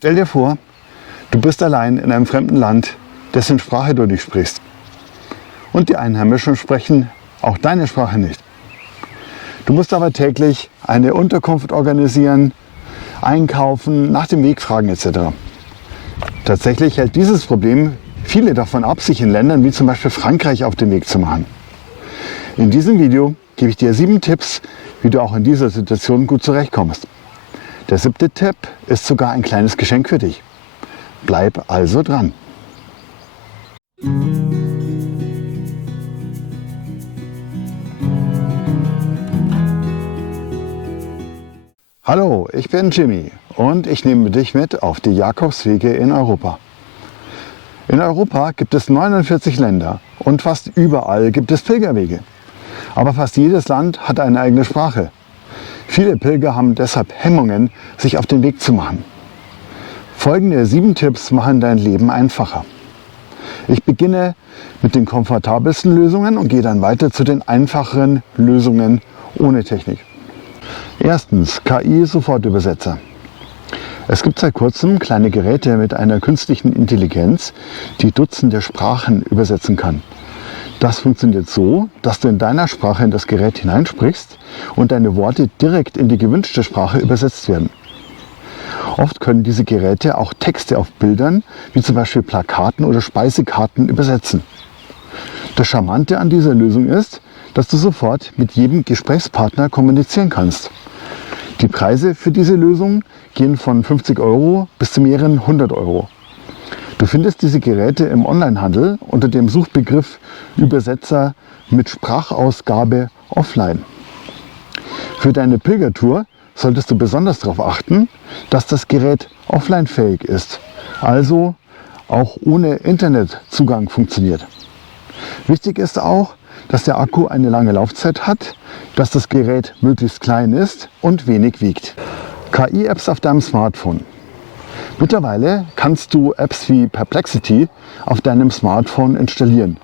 Stell dir vor, du bist allein in einem fremden Land, dessen Sprache du nicht sprichst. Und die Einheimischen sprechen auch deine Sprache nicht. Du musst aber täglich eine Unterkunft organisieren, einkaufen, nach dem Weg fragen etc. Tatsächlich hält dieses Problem viele davon ab, sich in Ländern wie zum Beispiel Frankreich auf den Weg zu machen. In diesem Video gebe ich dir 7 Tipps, wie du auch in dieser Situation gut zurechtkommst. Der 7. Tipp ist sogar ein kleines Geschenk für dich. Bleib also dran. Hallo, ich bin Jimmy und ich nehme dich mit auf die Jakobswege in Europa. In Europa gibt es 49 Länder und fast überall gibt es Pilgerwege. Aber fast jedes Land hat eine eigene Sprache. Viele Pilger haben deshalb Hemmungen, sich auf den Weg zu machen. Folgende 7 Tipps machen dein Leben einfacher. Ich beginne mit den komfortabelsten Lösungen und gehe dann weiter zu den einfacheren Lösungen ohne Technik. Erstens, KI-Sofortübersetzer. Es gibt seit kurzem kleine Geräte mit einer künstlichen Intelligenz, die Dutzende Sprachen übersetzen kann. Das funktioniert so, dass du in deiner Sprache in das Gerät hineinsprichst und deine Worte direkt in die gewünschte Sprache übersetzt werden. Oft können diese Geräte auch Texte auf Bildern, wie zum Beispiel Plakaten oder Speisekarten, übersetzen. Das Charmante an dieser Lösung ist, dass du sofort mit jedem Gesprächspartner kommunizieren kannst. Die Preise für diese Lösung gehen von 50 € bis zu mehreren 100 €. Du findest diese Geräte im Onlinehandel unter dem Suchbegriff Übersetzer mit Sprachausgabe offline. Für deine Pilgertour solltest du besonders darauf achten, dass das Gerät offline-fähig ist, also auch ohne Internetzugang funktioniert. Wichtig ist auch, dass der Akku eine lange Laufzeit hat, dass das Gerät möglichst klein ist und wenig wiegt. KI-Apps auf deinem Smartphone. Mittlerweile kannst du Apps wie Perplexity auf deinem Smartphone installieren.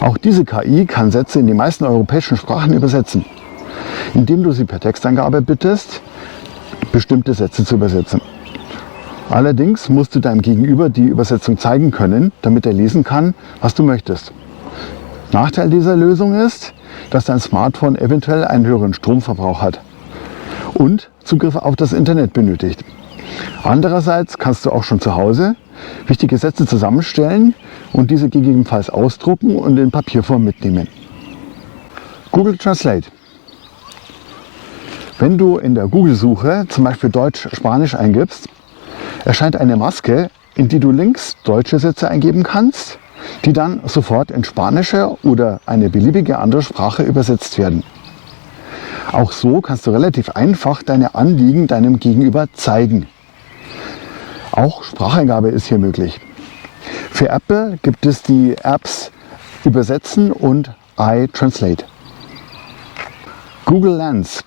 Auch diese KI kann Sätze in die meisten europäischen Sprachen übersetzen, indem du sie per Texteingabe bittest, bestimmte Sätze zu übersetzen. Allerdings musst du deinem Gegenüber die Übersetzung zeigen können, damit er lesen kann, was du möchtest. Nachteil dieser Lösung ist, dass dein Smartphone eventuell einen höheren Stromverbrauch hat und Zugriff auf das Internet benötigt. Andererseits kannst du auch schon zu Hause wichtige Sätze zusammenstellen und diese gegebenenfalls ausdrucken und in Papierform mitnehmen. Google Translate. Wenn du in der Google-Suche zum Beispiel Deutsch-Spanisch eingibst, erscheint eine Maske, in die du links deutsche Sätze eingeben kannst, die dann sofort in spanische oder eine beliebige andere Sprache übersetzt werden. Auch so kannst du relativ einfach deine Anliegen deinem Gegenüber zeigen. Auch Spracheingabe ist hier möglich. Für Apple gibt es die Apps Übersetzen und iTranslate. Google Lens.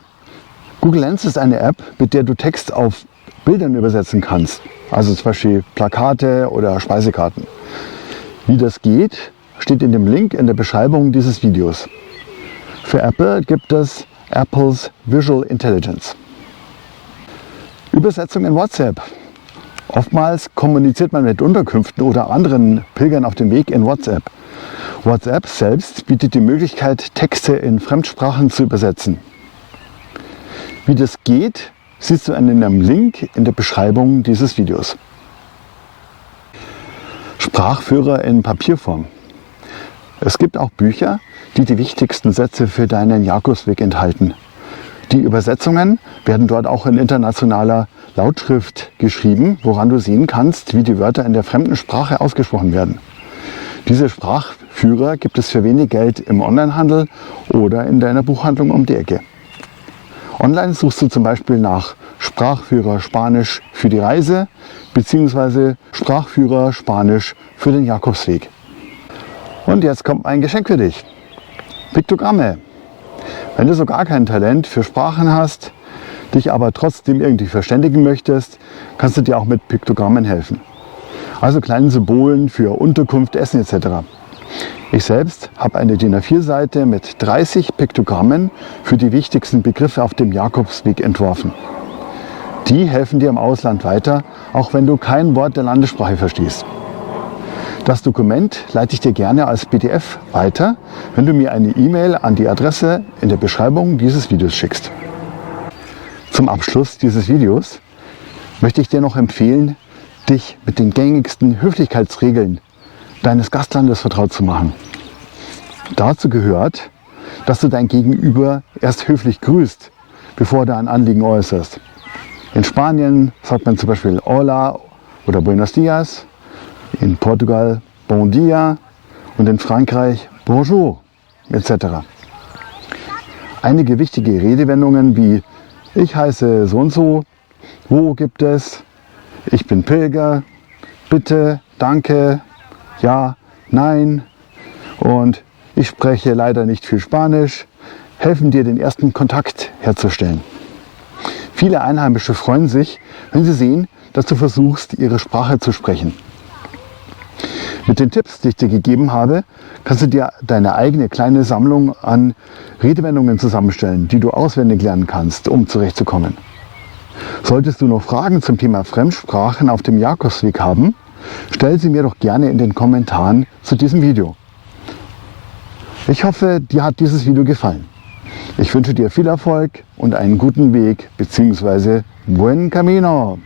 Google Lens ist eine App, mit der du Text auf Bildern übersetzen kannst, also zum Beispiel Plakate oder Speisekarten. Wie das geht, steht in dem Link in der Beschreibung dieses Videos. Für Apple gibt es Apples Visual Intelligence. Übersetzung in WhatsApp. Oftmals kommuniziert man mit Unterkünften oder anderen Pilgern auf dem Weg in WhatsApp. WhatsApp selbst bietet die Möglichkeit, Texte in Fremdsprachen zu übersetzen. Wie das geht, siehst du in einem Link in der Beschreibung dieses Videos. Sprachführer in Papierform. Es gibt auch Bücher, die die wichtigsten Sätze für deinen Jakobsweg enthalten. Die Übersetzungen werden dort auch in internationaler Lautschrift geschrieben, woran du sehen kannst, wie die Wörter in der fremden Sprache ausgesprochen werden. Diese Sprachführer gibt es für wenig Geld im Onlinehandel oder in deiner Buchhandlung um die Ecke. Online suchst du zum Beispiel nach Sprachführer Spanisch für die Reise bzw. Sprachführer Spanisch für den Jakobsweg. Und jetzt kommt ein Geschenk für dich. Piktogramme. Wenn du so gar kein Talent für Sprachen hast, dich aber trotzdem irgendwie verständigen möchtest, kannst du dir auch mit Piktogrammen helfen. Also kleinen Symbolen für Unterkunft, Essen etc. Ich selbst habe eine DIN A4-Seite mit 30 Piktogrammen für die wichtigsten Begriffe auf dem Jakobsweg entworfen. Die helfen dir im Ausland weiter, auch wenn du kein Wort der Landessprache verstehst. Das Dokument leite ich dir gerne als PDF weiter, wenn du mir eine E-Mail an die Adresse in der Beschreibung dieses Videos schickst. Zum Abschluss dieses Videos möchte ich dir noch empfehlen, dich mit den gängigsten Höflichkeitsregeln deines Gastlandes vertraut zu machen. Dazu gehört, dass du dein Gegenüber erst höflich grüßt, bevor du ein Anliegen äußerst. In Spanien sagt man zum Beispiel Hola oder Buenos Dias, in Portugal Bon dia und in Frankreich Bonjour etc. Einige wichtige Redewendungen wie ich heiße so und so, wo gibt es, ich bin Pilger, bitte, danke, ja, nein und ich spreche leider nicht viel Spanisch, helfen dir, den ersten Kontakt herzustellen. Viele Einheimische freuen sich, wenn sie sehen, dass du versuchst, ihre Sprache zu sprechen. Mit den Tipps, die ich dir gegeben habe, kannst du dir deine eigene kleine Sammlung an Redewendungen zusammenstellen, die du auswendig lernen kannst, um zurechtzukommen. Solltest du noch Fragen zum Thema Fremdsprachen auf dem Jakobsweg haben, stell sie mir doch gerne in den Kommentaren zu diesem Video. Ich hoffe, dir hat dieses Video gefallen. Ich wünsche dir viel Erfolg und einen guten Weg bzw. buen camino.